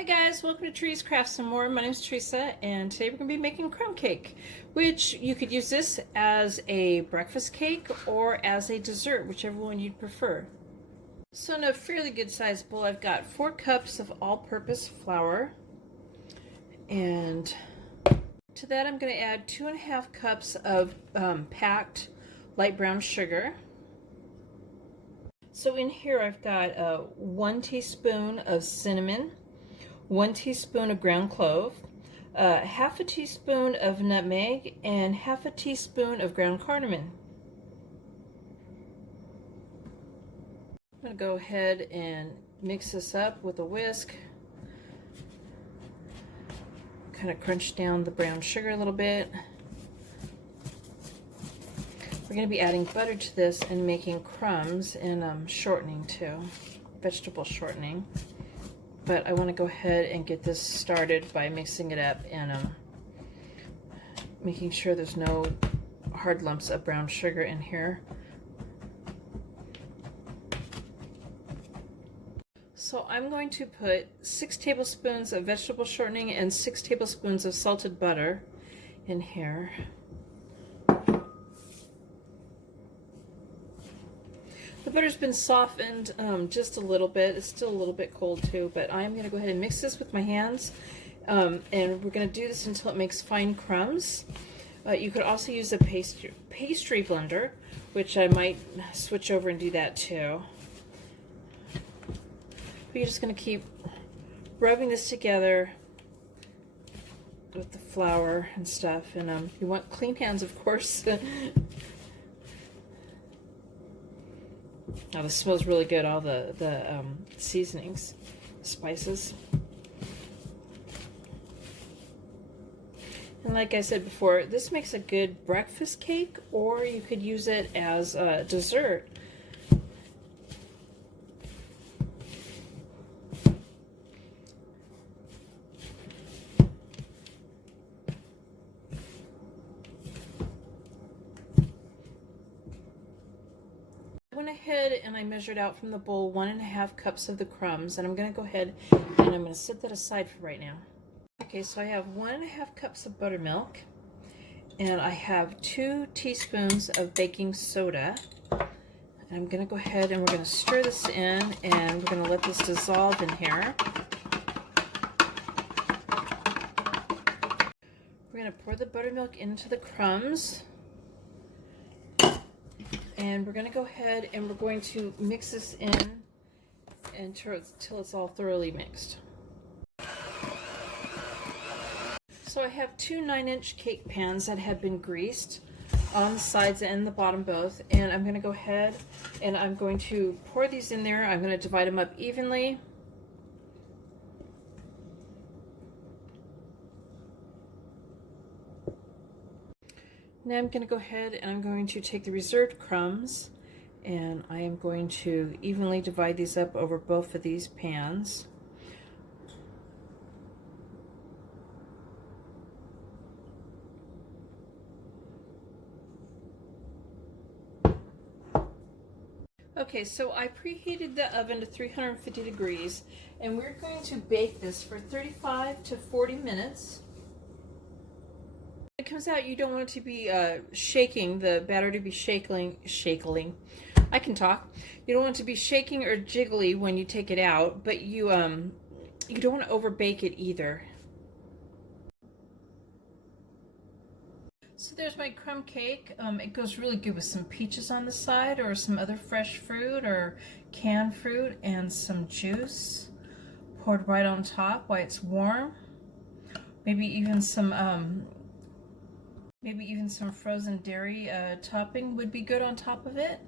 Hi guys, welcome to Trees Craft Some More. My name is Teresa and today we're going to be making crumb cake, which you could use this as a breakfast cake or as a dessert, whichever one you'd prefer. So in a fairly good sized bowl I've got 4 cups of all-purpose flour, and to that I'm going to add 2.5 cups of packed light brown sugar. So in here I've got 1 teaspoon of cinnamon, 1 teaspoon of ground clove, half a teaspoon of nutmeg, and half a teaspoon of ground cardamom. I'm going to go ahead and mix this up with a whisk. Kind of crunch down the brown sugar a little bit. We're going to be adding butter to this and making crumbs and shortening too, vegetable shortening. But I want to go ahead and get this started by mixing it up and making sure there's no hard lumps of brown sugar in here. So I'm going to put 6 tablespoons of vegetable shortening and 6 tablespoons of salted butter in here. The butter's been softened just a little bit. It's still a little bit cold too, but I'm going to go ahead and mix this with my hands, and we're going to do this until it makes fine crumbs. You could also use a pastry blender, which I might switch over and do that too. But you're just going to keep rubbing this together with the flour and stuff, and you want clean hands, of course. Oh, this smells really good, all the seasonings, spices. And like I said before, this makes a good breakfast cake, or you could use it as a dessert. I went ahead and I measured out from the bowl 1.5 cups of the crumbs, and I'm going to go ahead and I'm going to set that aside for right now. Okay, so I have 1.5 cups of buttermilk, and I have 2 teaspoons of baking soda. And I'm going to go ahead and we're going to stir this in, and we're going to let this dissolve in here. We're going to pour the buttermilk into the crumbs. And we're going to go ahead and we're going to mix this in until it's all thoroughly mixed. So I have 2 9-inch cake pans that have been greased on the sides and the bottom both. And I'm going to go ahead and I'm going to pour these in there. I'm going to divide them up evenly. Now I'm going to go ahead and I'm going to take the reserved crumbs, and I am going to evenly divide these up over both of these pans. Okay, so I preheated the oven to 350 degrees, and we're going to bake this for 35 to 40 minutes. It comes out, you don't want it to be shaking, the batter to be shaking. I can talk. You don't want it to be shaking or jiggly when you take it out, but you don't want to over bake it either. So there's my crumb cake. It goes really good with some peaches on the side, or some other fresh fruit or canned fruit, and some juice poured right on top while it's warm. Maybe even some frozen dairy topping would be good on top of it.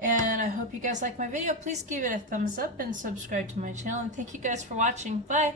And I hope you guys like my video. Please give it a thumbs up and subscribe to my channel. And thank you guys for watching. Bye!